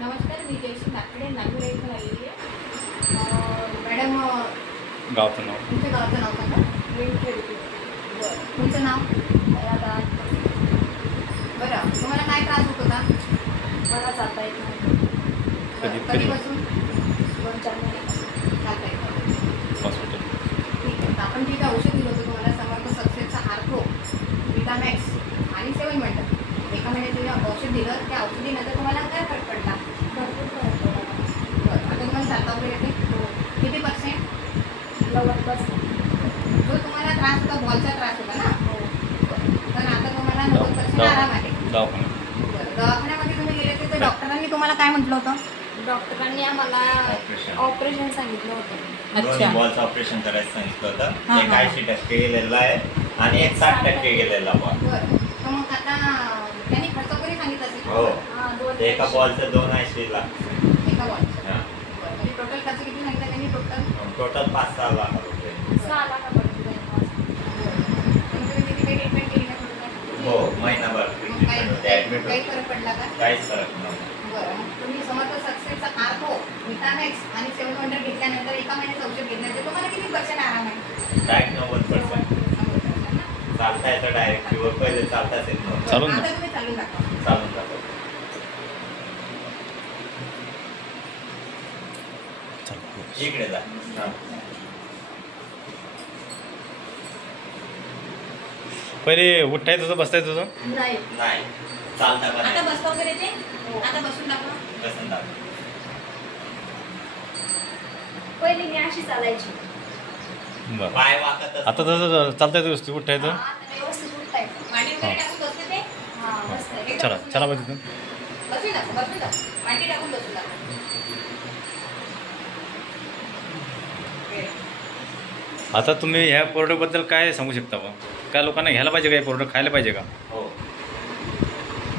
नमस्कार, मी जयश्री नागपुडे नागपूर इथून आलेली आहे. मॅडम, गावचं नाव तुमच्या गावाचं नाव सांगा. बरं, तुमचं नाव? बरं, तुम्हाला काय त्रास होत होता? मला चालता येत नाही. कधीपासून? 2-4 महिने चालता येत. हॉस्पिटल. ठीक आहे. आपण ठीक आहे, औषध दिलं होतं तुम्हाला. समर्थ सक्सेसचा आर्थो, विटामॅक्स आणि 7 मिनिटं. एका महिन्यात तुम्ही औषध दिलं, त्या औषधीनंतर तुम्हाला काय फरक पडला? भरपूर फरक पडला. बरं, आता तुम्हाला चालता वगैरे येते? किती %? 90%. जो तुम्हाला त्रास होता, बॉलचा त्रास होता ना, तर आता तुम्हाला 90% आराम आहे. बरं, दवाखान्यामध्ये तुम्ही गेले होते तर डॉक्टरांनी तुम्हाला काय म्हटलं होतं? डॉक्टरांनी आम्हाला ऑपरेशन सांगितलं होतं. अच्छा. बॉलचं ऑपरेशन करायचं सांगितलं होतं. हां, एक हां. 80% गेलेला आहे आणि एक 60% गेलेला बॉल. बरं, तर मग आता त्यांनी खर्च वगैरे सांगितलं असेल? हो, हां, 2 एका बॉलचं 280 लाख. एका बॉलचं. हां. बरं, म्हणजे टोटल खर्च किती सांगितलं त्यांनी टोटल? टोटल 5-6 लाख रुपये. 6 लाखापर्यंत जाईल माझं. तुम्ही तिथे काही ट्रीटमेंट केली का थोडं? हो, महिनाभर मग ट्रीटमेंट होते, ऍडमिट काही होते. फरक पडला का? काहीच फरक नव्हता. बरं, मग तुम्ही समर्थ सक्सेसचा आर्थो, विटामॅक्स आणि 7 मिनिटं घेतल्यानंतर एका महिन्याचं औषध घेतल्यानंतर तुम्हाला किती % आराम आहे? डायरेक्ट 90%. 90% ना? चालता येतं डायरेक्ट किंवा पहिले चालताच येत नव्हतं. चालून आता तुम्ही चालून दाखवा. चालून जातो. इकडे जा. हां. पहिले उठायचं होतं, बसतायचं होतं. नाही. नाही, चालता पण आता नाही. बसता वगैरे येते? हो. आता बसून दाखवा. बसून दाखव. पहिले मी अशी चालायची. बरं, पाय वाकत आता तसं चालता येतं, व्यवस्थित उठायचं. आता व्यवस्थित उठता येतं. मांडी वगैरे टाकून बसते ते? हां, बसता येतं. चला चला बघ तिथून. बसून दाखवा, बसून दाखवा. मांडी टाकून बसून दाखवा. आता तुम्ही ह्या प्रोडक्टबद्दल काय सांगू शकता बा? काय लोकांना घ्यायला पाहिजे का, हे प्रोडक्ट खायला पाहिजे का? हो.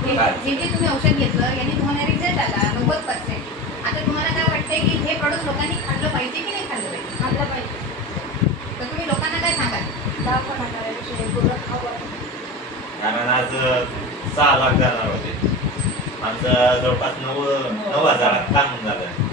जे जे तुम्ही औषध घेतलं याने तुम्हाला रिझल्ट आला 90%. आता तुम्हाला काय वाटतंय की हे प्रोडक्ट लोकांनी खाल्लं पाहिजे की नाही खाल्लं पाहिजे? खाल्लं पाहिजे. तर तुम्ही लोकांना काय सांगाल? दवाखाना करायचे, पूर्ण खावं. कारण आज 6 लाख जाणार होते. आमचं जवळपास 9,000 काम झालं.